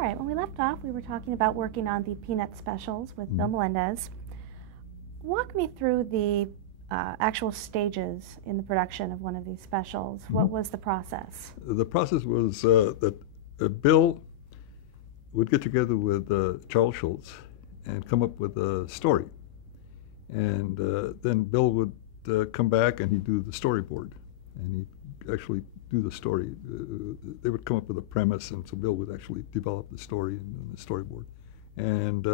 right, when we left off, we were talking about working on the Peanut specials with Bill Melendez. Walk me through the actual stages in the production of one of these specials. What was the process? The process was that Bill would get together with Charles Schulz and come up with a story. And then Bill would come back and he'd do the storyboard. And he'd actually do the story. They would come up with a premise, and so Bill would actually develop the story and the storyboard. And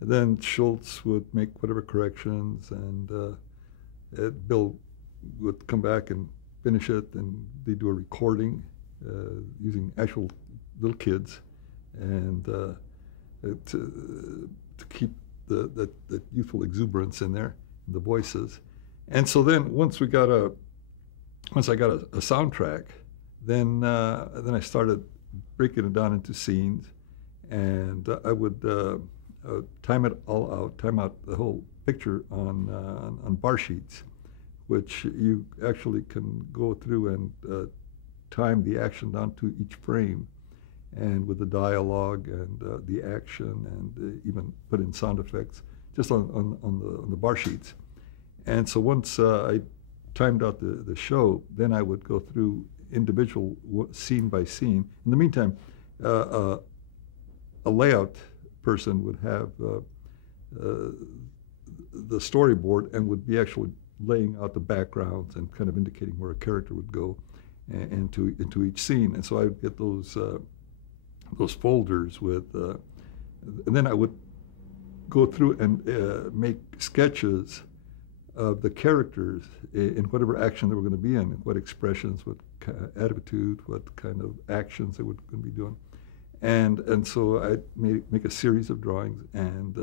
then Schulz would make whatever corrections, and Bill would come back and finish it, and they'd do a recording using actual little kids, and to keep the youthful exuberance in there, the voices. And so then once I got a soundtrack, then I started breaking it down into scenes, and I would time it all out, time out the whole picture on bar sheets, which you actually can go through and time the action down to each frame, and with the dialogue and the action, and even put in sound effects just on the bar sheets. And so once I timed out the show, then I would go through individual scene by scene. In the meantime, a layout person would have the storyboard and would be actually laying out the backgrounds and kind of indicating where a character would go into each scene. And so I would get those folders with, and then I would go through and make sketches of the characters in whatever action they were going to be in, what expressions, what attitude, what kind of actions they were going to be doing. And so I'd make a series of drawings, and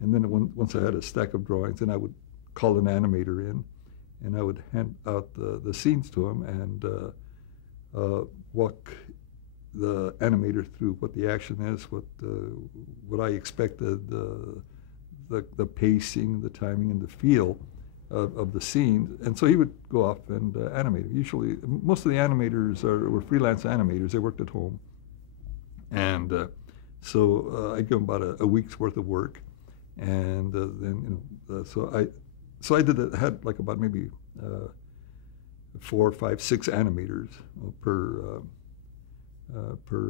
then once I had a stack of drawings, then I would call an animator in, and I would hand out the scenes to him and walk the animator through what the action is, what I expected, the pacing, the timing, and the feel of the scene. And so he would go off and animate it. Usually, most of the animators were freelance animators. They worked at home. And so I give them about a week's worth of work. And then, so I had like about maybe 4, 5, 6 animators per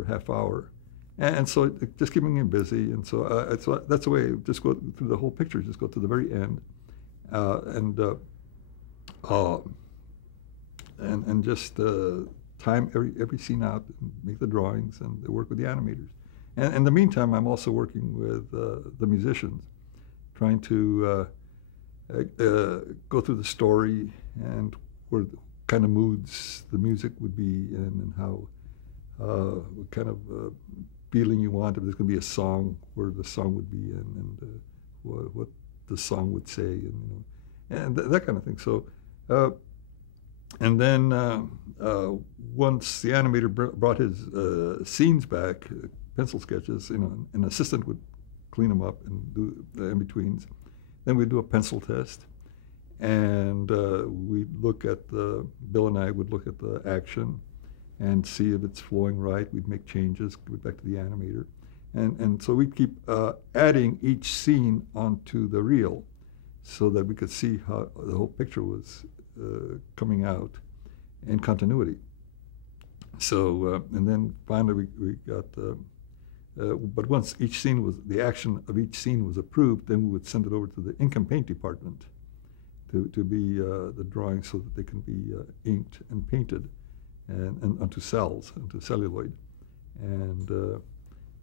half hour. And so just keeping me busy. And so, so that's the way, just go through the whole picture, just go to the very end. And just time every scene out, and make the drawings, and work with the animators. And in the meantime, I'm also working with the musicians, trying to go through the story and where kind of moods the music would be in, and how what kind of feeling you want. If there's going to be a song, where the song would be in, and what the song would say, and that kind of thing. So, and then once the animator brought his scenes back, pencil sketches, an assistant would clean them up and do the in-betweens. Then we'd do a pencil test, and we'd look at Bill and I would look at the action and see if it's flowing right. We'd make changes, give it back to the animator. And so we'd keep adding each scene onto the reel so that we could see how the whole picture was coming out in continuity. So, and then finally we got, but once the action of each scene was approved, then we would send it over to the ink and paint department to be the drawings, so that they can be inked and painted and onto cells, onto celluloid.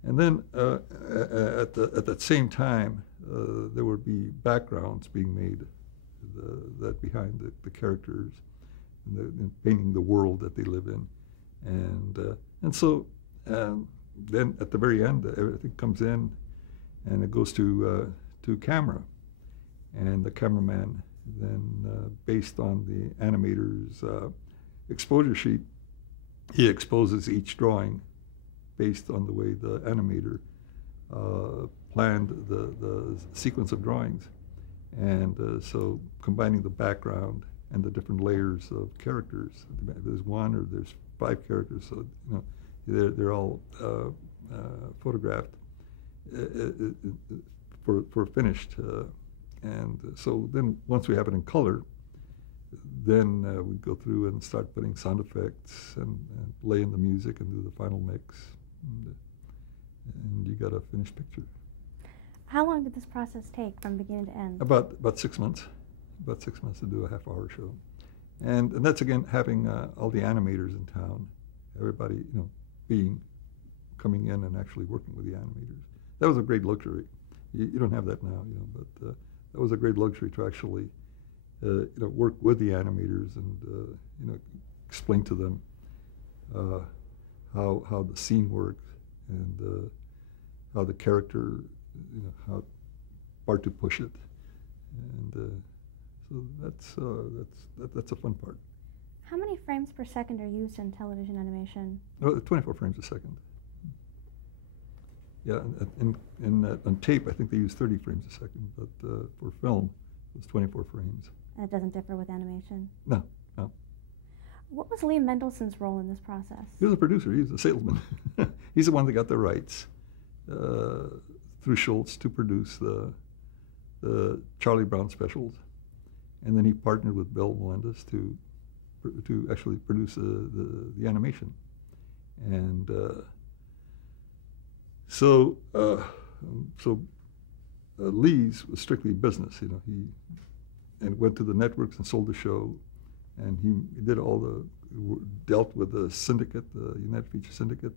And then at that same time, there would be backgrounds being made that behind the characters, and painting the world that they live in, and so then at the very end, everything comes in, and it goes to camera, and the cameraman then, based on the animator's exposure sheet, he exposes each drawing based on the way the animator planned the sequence of drawings. And so combining the background and the different layers of characters, there's one or there's 5 characters, so they're all photographed for finished. And so then once we have it in color, then we go through and start putting sound effects and lay in the music and do the final mix. And you got a finished picture. How long did this process take from beginning to end? About 6 months. About 6 months to do a half-hour show. And that's, again, having all the animators in town, everybody, coming in and actually working with the animators. That was a great luxury. You don't have that now, but that was a great luxury to actually, work with the animators and, explain to them how the scene worked and how the character, how far to push it. And so that's a fun part. How many frames per second are used in television animation? 24 frames a second. Yeah, on tape, I think they use 30 frames a second, but for film, it's 24 frames. And it doesn't differ with animation? No. What was Liam Mendelssohn's role in this process? He was a producer. He was a salesman. He's the one that got the rights through Schultz to produce the Charlie Brown specials. And then he partnered with Bill Melendez to actually produce the animation. And so Lee's was strictly business. He went to the networks and sold the show, and he did dealt with the syndicate, the United Feature Syndicate,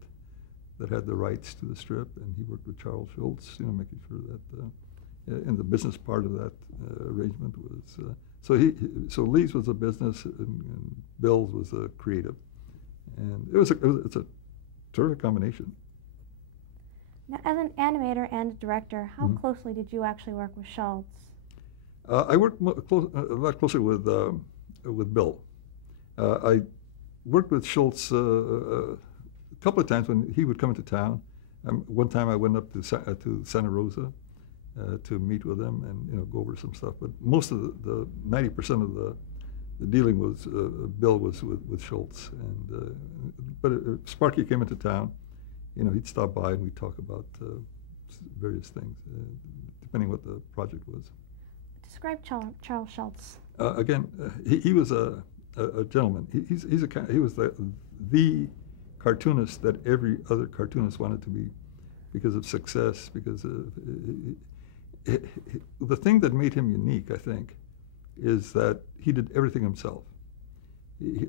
that had the rights to the strip, and he worked with Charles Schultz, making sure that, and the business part of that arrangement was. So Lee's was a business, and Bill's was a creative, and it's a terrific combination. Now, as an animator and director, how closely did you actually work with Schultz? I worked a lot closer with Bill. I worked with Schultz a couple of times when he would come into town. One time I went up to Santa Rosa to meet with him and go over some stuff. But most of the 90% of the dealing was Bill was with Schultz. But if Sparky came into town, he'd stop by and we'd talk about various things, depending what the project was. Describe Charles Schultz. Again, he was a gentleman. He was the cartoonist that every other cartoonist wanted to be, because of success. Because the thing that made him unique, I think, is that he did everything himself.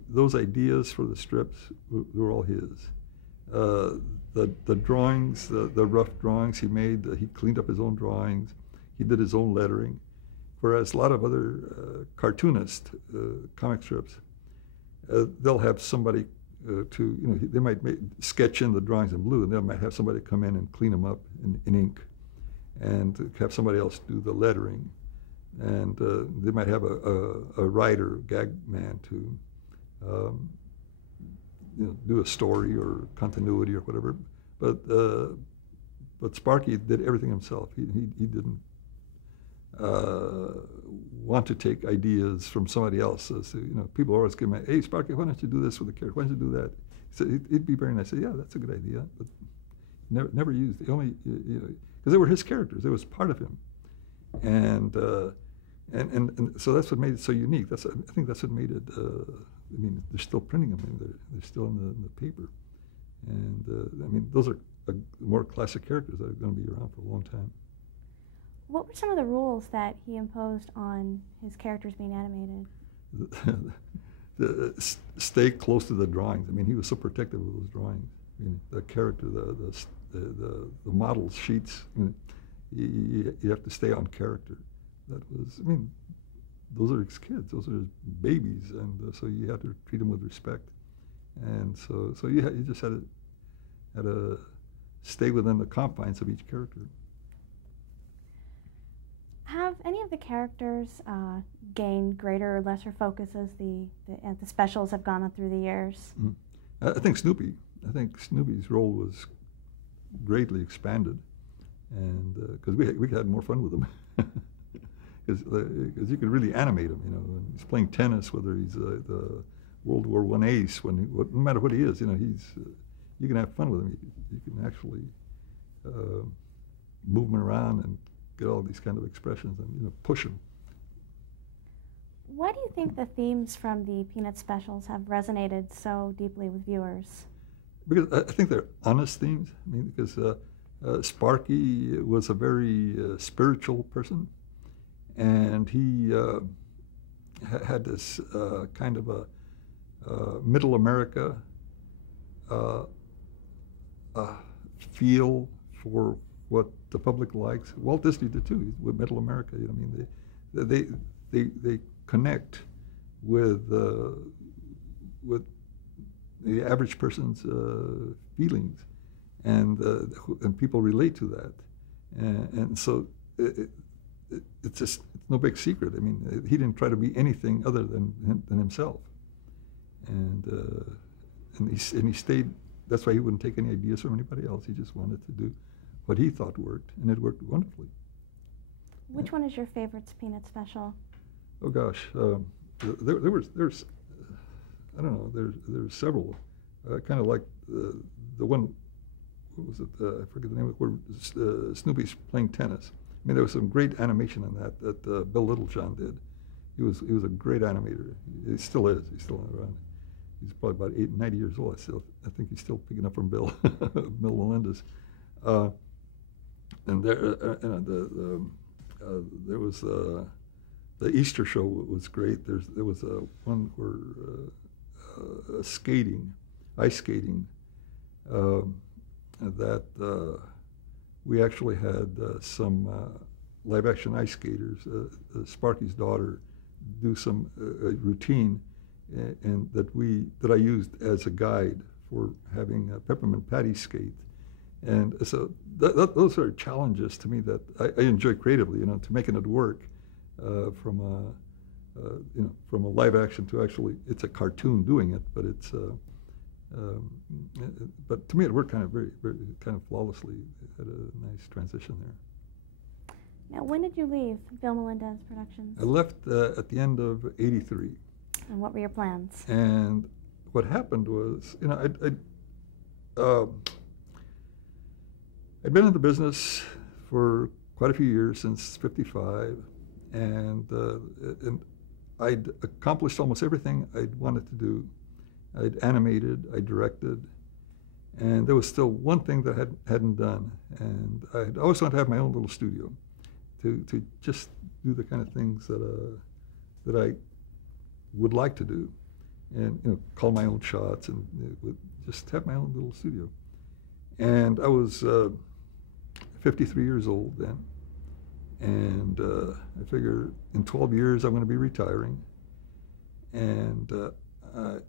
Those ideas for the strips were all his. The drawings, the rough drawings he made, he cleaned up his own drawings. He did his own lettering. Whereas a lot of other cartoonists, comic strips, they'll have somebody they might sketch in the drawings in blue, and they might have somebody come in and clean them up in ink, and have somebody else do the lettering. And they might have a writer, gag man, to do a story or continuity or whatever. But Sparky did everything himself. He didn't want to take ideas from somebody else. So, people always give me, "Hey, Sparky, why don't you do this with the character? Why don't you do that?" So it'd be very nice. I say, "Yeah, that's a good idea," but never used. Only because they were his characters. It was part of him, and so that's what made it so unique. I think that's what made it. They're still printing them. They're still in the paper, and those are more classic characters that are going to be around for a long time. What were some of the rules that he imposed on his characters being animated? Stay close to the drawings. He was so protective of those drawings. The character, the model sheets. You have to stay on character. That was. Those are his kids. Those are his babies, and so you have to treat them with respect. And so you just had to stay within the confines of each character. Have any of the characters gained greater or lesser focus as the specials have gone on through the years? I think Snoopy's role was greatly expanded, and because we had more fun with him, because you could really animate him. When he's playing tennis, whether he's the World War I ace, no matter what he is, you can have fun with them. You can actually move them around and get all these kind of expressions and push them. Why do you think the themes from the Peanut specials have resonated so deeply with viewers? Because I think they're honest themes. I mean, because Sparky was a very spiritual person, and he had this kind of a middle America feel for what the public likes. Walt Disney did too. With Middle America, I mean, they connect with the average person's feelings, and people relate to that, and so it's no big secret. I mean, he didn't try to be anything other than himself, and he stayed. That's why he wouldn't take any ideas from anybody else. He just wanted to do what he thought worked, and it worked wonderfully. Which one is your favorite Peanut special? Oh gosh, there's I don't know. There's several. Kind of like the one. What was it? I forget the name of it. Where Snoopy's playing tennis. I mean, there was some great animation in that Bill Littlejohn did. He was a great animator. He still is. He's still around. He's probably about 90 years old. I think he's still picking up from Bill Melendez. And there was the Easter show was great. There was one where ice skating, that we actually had some live-action ice skaters. Sparky's daughter do some routine, and that I used as a guide for having Peppermint Patty skate. And so those are challenges to me that I enjoy creatively, to making it work from a live action to actually, it's a cartoon doing it, but it's but to me it worked kind of flawlessly. It had a nice transition there. Now, when did you leave Bill Melendez Productions? I left at the end of '83. And what were your plans? And what happened was, I'd been in the business for quite a few years, since '55, and I'd accomplished almost everything I'd wanted to do. I'd animated, I directed, and there was still one thing that I hadn't done, and I'd always wanted to have my own little studio, to just do the kind of things that I would like to do, and call my own shots, and just have my own little studio. And I was 53 years old then, and I figured in 12 years I'm going to be retiring, and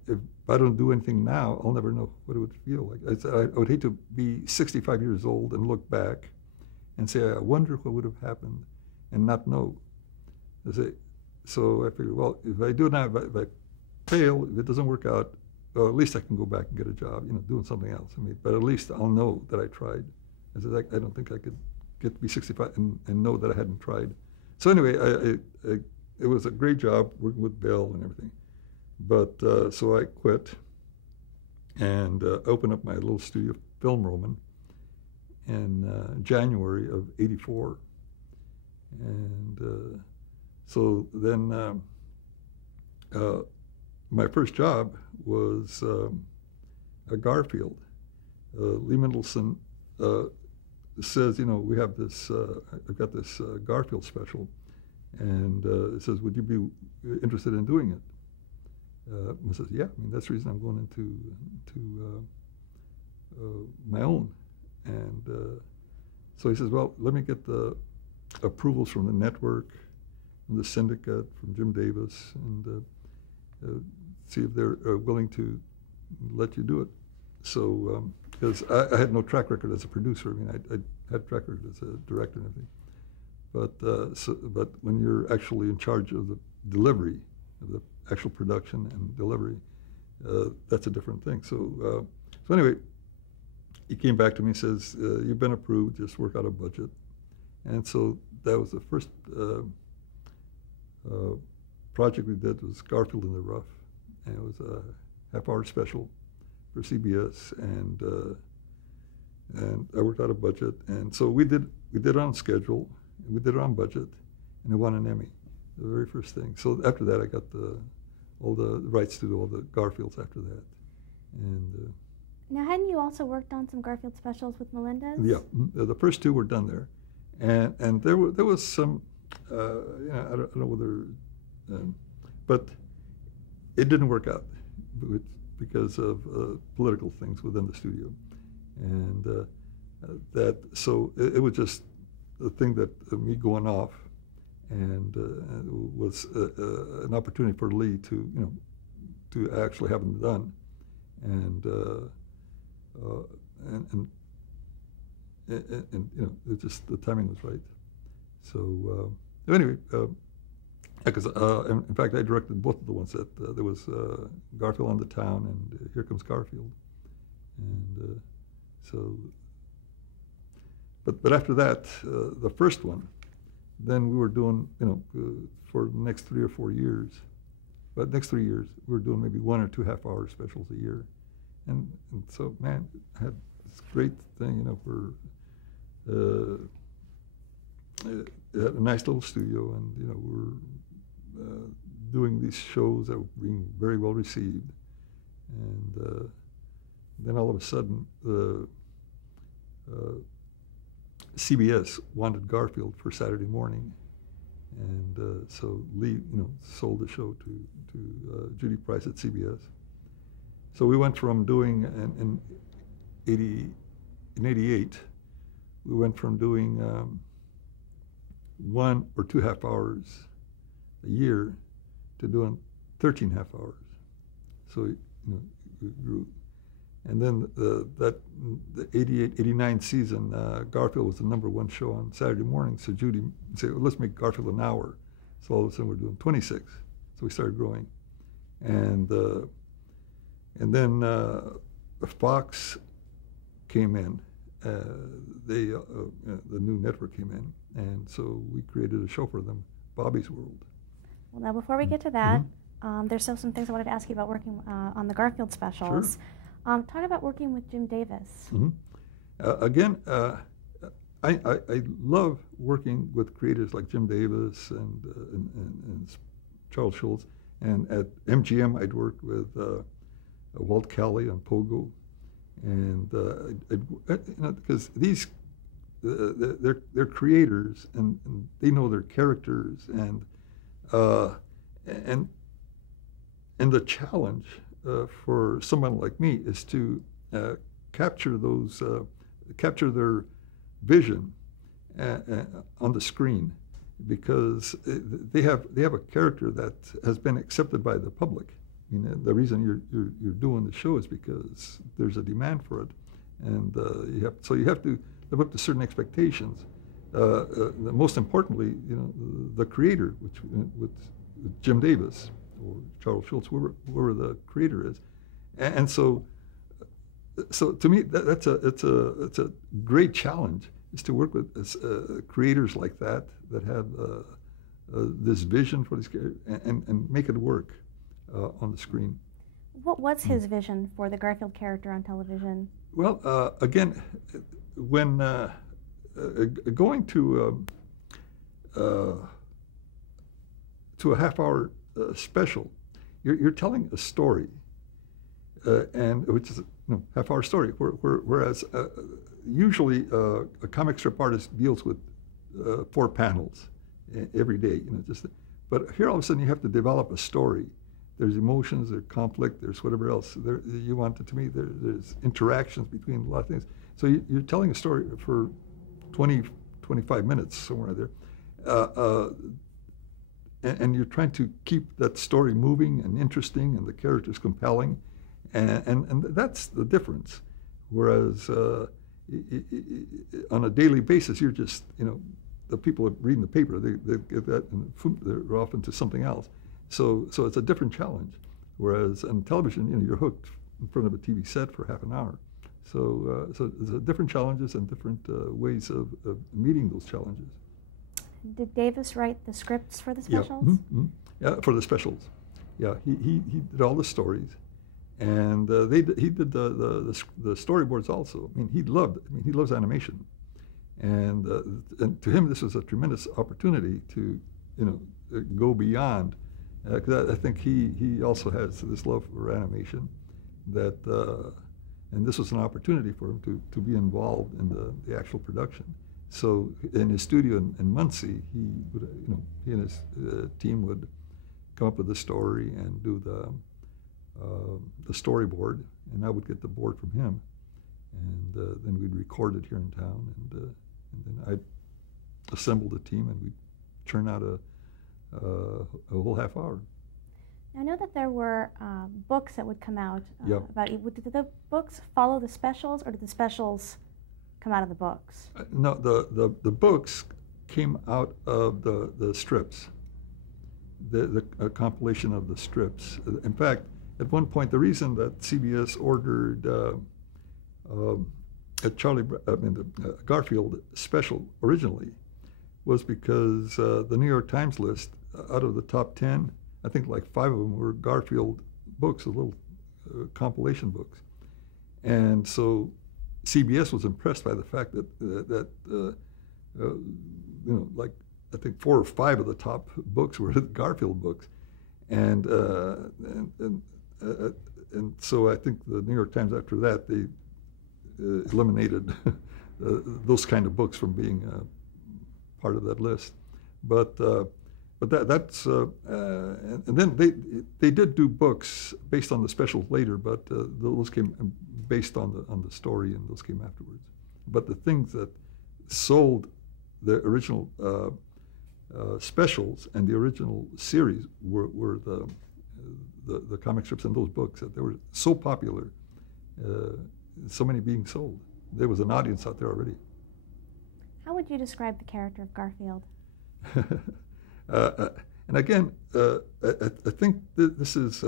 if I don't do anything now, I'll never know what it would feel like. I would hate to be 65 years old and look back and say, I wonder what would have happened, and not know. So I figured, well, if I do it now, if I fail, if it doesn't work out, well, at least I can go back and get a job, doing something else. But at least I'll know that I tried. I don't think I could get to be 65 and know that I hadn't tried. So anyway, it was a great job working with Bill and everything. But so I quit and opened up my little studio, Film Roman, in January of '84. And so then my first job was at Garfield. Lee Mendelson says, we have this, I've got this Garfield special, and it says, would you be interested in doing it? I says, yeah, that's the reason I'm going into my own. And so he says, well, let me get the approvals from the network, from the syndicate, from Jim Davis, and see if they're willing to let you do it. So, because I had no track record as a producer. I had track record as a director and everything. But when you're actually in charge of the delivery, of the actual production and delivery, that's a different thing. So anyway, he came back to me and says, you've been approved, just work out a budget. And so that was the first project we did, was Garfield in the Rough. And it was a half-hour special for CBS, and I worked out a budget, and so we did it on schedule, we did it on budget, and it won an Emmy, the very first thing. So after that, I got all the rights to do all the Garfields after that, and. Now, hadn't you also worked on some Garfield specials with Melendez? Yeah, the first two were done there, and there was some, I don't know whether, but it didn't work out because of political things within the studio, and so it was just a thing that me going off, and was an opportunity for Lee to actually have them done, and it just the timing was right. So anyway, because in fact I directed both of the ones that there was Garfield on the Town and Here Comes Garfield, and so. But after that, the first one, then we were doing for the next 3 or 4 years. But next 3 years we were doing maybe 1 or 2 half-hour specials a year. And so, man, I had this great thing, for had a nice little studio, and we're doing these shows that were being very well received, and then all of a sudden, CBS wanted Garfield for Saturday morning, and so Lee, sold the show to Judy Price at CBS. So we went from doing in 88, we went from doing 1 or 2 half hours a year to doing 13 half hours. So we grew, and then the 88, 89 season, Garfield was the #1 show on Saturday morning. So Judy said, well, let's make Garfield an hour. So all of a sudden we're doing 26. So we started growing, and then Fox came in. The new network came in, and so we created a show for them, Bobby's World. Well, now before we get to that, there's still some things I wanted to ask you about working on the Garfield specials. Sure. Talk about working with Jim Davis. Again, I love working with creators like Jim Davis and Charles Schulz, and at MGM I'd work with Walt Kelly on Pogo, and because these they're creators, and they know their characters, and the challenge for someone like me is to capture their vision on the screen, because they have a character that has been accepted by the public. I mean, the reason you're doing the show is because there's a demand for it, and you have to live up to certain expectations. Most importantly, the creator, which with Jim Davis or Charles Schulz, whoever the creator is, and so to me it's a great challenge, is to work with creators like that have this vision for this character and make it work on the screen. What was his vision for the Garfield character on television? Well, again, when going to a half-hour special, you're telling a story, and which is half-hour story. Whereas usually a comic strip artist deals with 4 panels every day, but here all of a sudden you have to develop a story. There's emotions, there's conflict, there's whatever else. You want it to me, there's interactions between a lot of things. So you're telling a story for 20, 25 minutes, somewhere there. And you're trying to keep that story moving and interesting and the characters compelling. And that's the difference. Whereas on a daily basis, you're just, the people reading the paper, they get that and they're off into something else. So it's a different challenge. Whereas on television, you're hooked in front of a TV set for half an hour. So there's different challenges and different ways of meeting those challenges. Did Davis write the scripts for the specials? Yeah, yeah, for the specials. Yeah, he did all the stories, And he did the storyboards also. I mean, he loves animation, and to him this was a tremendous opportunity to, go beyond. Because I think he also has this love for animation, and this was an opportunity for him to be involved in the actual production. So in his studio in Muncie, he and his team would come up with a story and do the storyboard, and I would get the board from him, and then we'd record it here in town, and then I'd assemble the team, and we'd churn out a whole half hour. I know that there were books that would come out Yep. about you. Did the books follow the specials, or did the specials come out of the books? No, the books came out of the strips, the compilation of the strips. In fact, at one point, the reason that CBS ordered a Garfield special originally was because the New York Times list, out of the top 10, I think like 5 of them were Garfield books, little compilation books. And so CBS was impressed by the fact that like I think 4 or 5 of the top books were Garfield books, and so I think the New York Times after that they eliminated those kind of books from being part of that list, but that's and then they did do books based on the specials later, but those came based on the story, and those came afterwards. But the things that sold the original specials and the original series were the comic strips and those books, that they were so popular, so many being sold. There was an audience out there already. How would you describe the character of Garfield? And again, I think this is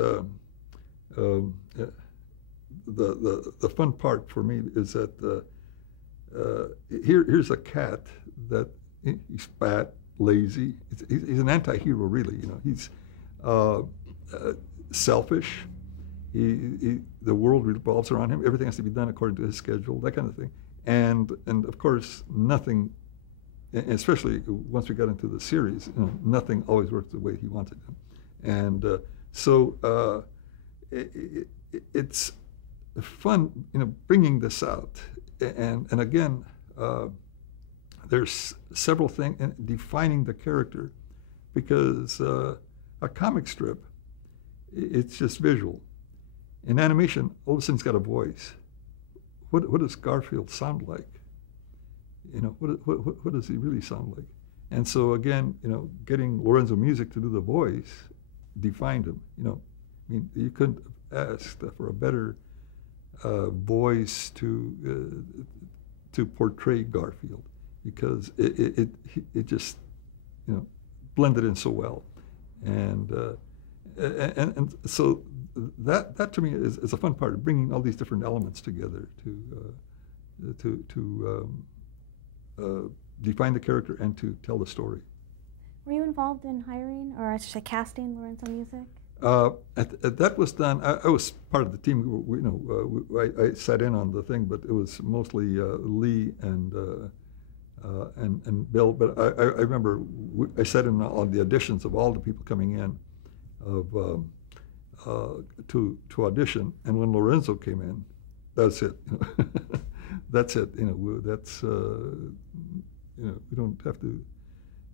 the fun part for me is that here's a cat that he's fat, lazy. He's an anti-hero, really. He's selfish. The world revolves around him. Everything has to be done according to his schedule, that kind of thing. And of course, nothing, especially once we got into the series, nothing always works the way he wanted it. And so it's fun, bringing this out. And again, there's several things in defining the character, because a comic strip, it's just visual. In animation, all of a sudden it's got a voice. What does Garfield sound like? What does he really sound like? And so again, getting Lorenzo Music to do the voice defined him. I mean, you couldn't have asked for a better voice to portray Garfield, because it just blended in so well, and so that to me is a fun part of bringing all these different elements together to define the character and to tell the story. Were you involved in hiring, or I should say casting, Lorenzo Music? That was done. I was part of the team. I sat in on the thing, but it was mostly Lee and Bill. But I remember I sat in on the auditions of all the people coming in, to audition. And when Lorenzo came in, that's it. That's it. That's we don't have to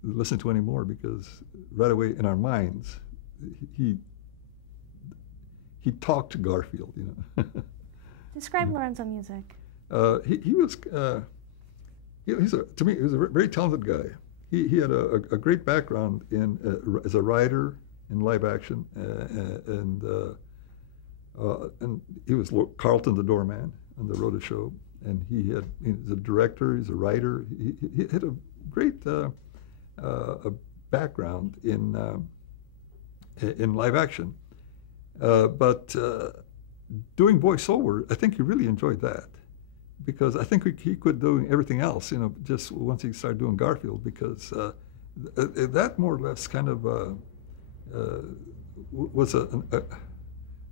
listen to anymore, because right away in our minds, he talked to Garfield. Describe Lorenzo Music. He was to me he was a very talented guy. He had a great background as a writer in live action, and he was Carlton the Doorman on the Rhoda Show, and he's a director, he's a writer. He had a great background in live action, but doing voiceover, I think he really enjoyed that, because I think he quit doing everything else, just once he started doing Garfield, because that more or less kind of was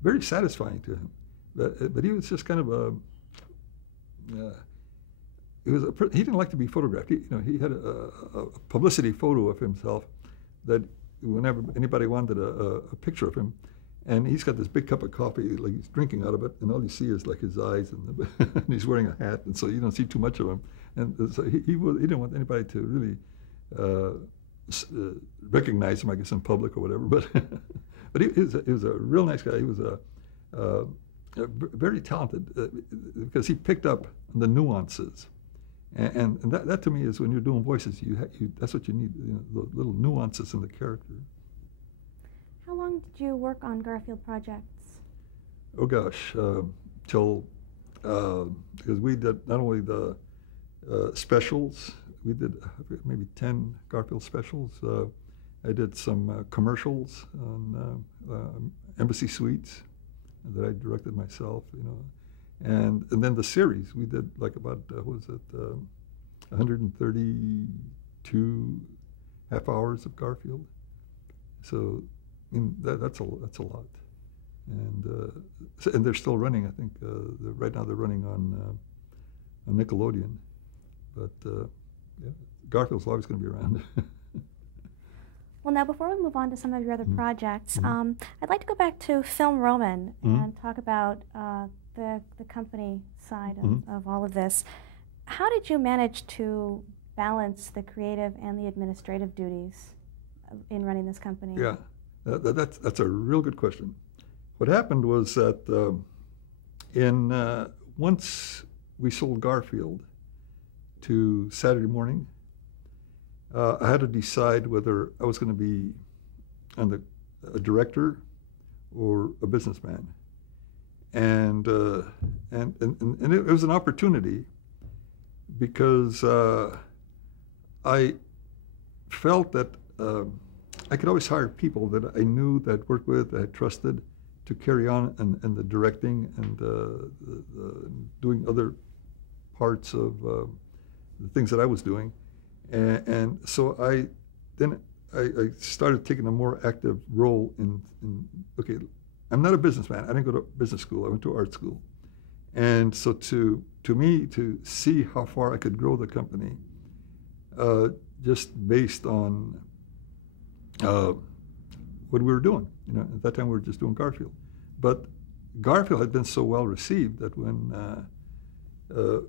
very satisfying to him. But he was just kind of a. He didn't like to be photographed. He had a publicity photo of himself that whenever anybody wanted a picture of him, and he's got this big cup of coffee, like he's drinking out of it, and all you see is like his eyes, and he's wearing a hat, and so you don't see too much of him. And so he didn't want anybody to really recognize him, I guess, in public or whatever. But he was a real nice guy. He was very talented because he picked up the nuances. And that to me is when you're doing voices, that's what you need, the little nuances in the character. How long did you work on Garfield projects? Oh gosh, till because we did not only the specials, we did maybe 10 Garfield specials. I did some commercials on Embassy Suites that I directed myself, And then the series, we did like about, 132 half hours of Garfield. So that's a lot. And they're still running, I think. Right now they're running on Nickelodeon. But yeah, Garfield's always going to be around. Well, now before we move on to some of your other projects, I'd like to go back to Film Roman and talk about the company side of all of this. How did you manage to balance the creative and the administrative duties in running this company? Yeah, that's a real good question. What happened was that once we sold Garfield to Saturday Morning, I had to decide whether I was going to be a director or a businessman. And it was an opportunity because I felt that I could always hire people that I knew, that I worked with, that I trusted, to carry on in the directing and doing other parts of the things that I was doing. And so I started taking a more active role in okay, I'm not a businessman. I didn't go to business school. I went to art school. And so to me, to see how far I could grow the company, just based on what we were doing. At that time we were just doing Garfield. But Garfield had been so well received that when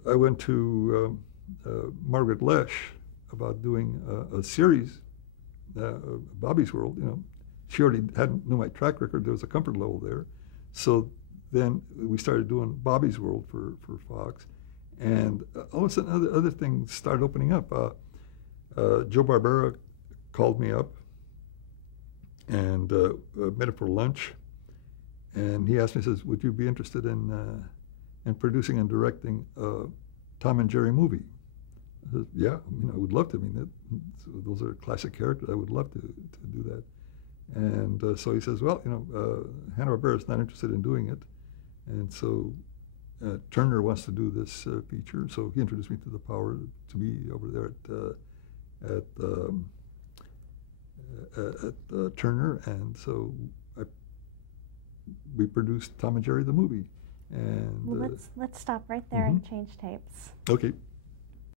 I went to Margaret Loesch about doing a series, Bobby's World, she already knew my track record. There was a comfort level there. So then we started doing Bobby's World for Fox. And all of a sudden other things started opening up. Joe Barbera called me up and met him for lunch. And he asked me, he says, would you be interested in producing and directing a Tom and Jerry movie? I said, yeah, I would love to. Those are classic characters. I would love to do that. And so he says, well, Hanna-Barbera is not interested in doing it. And so Turner wants to do this feature. So he introduced me to the power to be over there at Turner. And so we produced Tom and Jerry the movie. And well, let's stop right there and change tapes. Okay.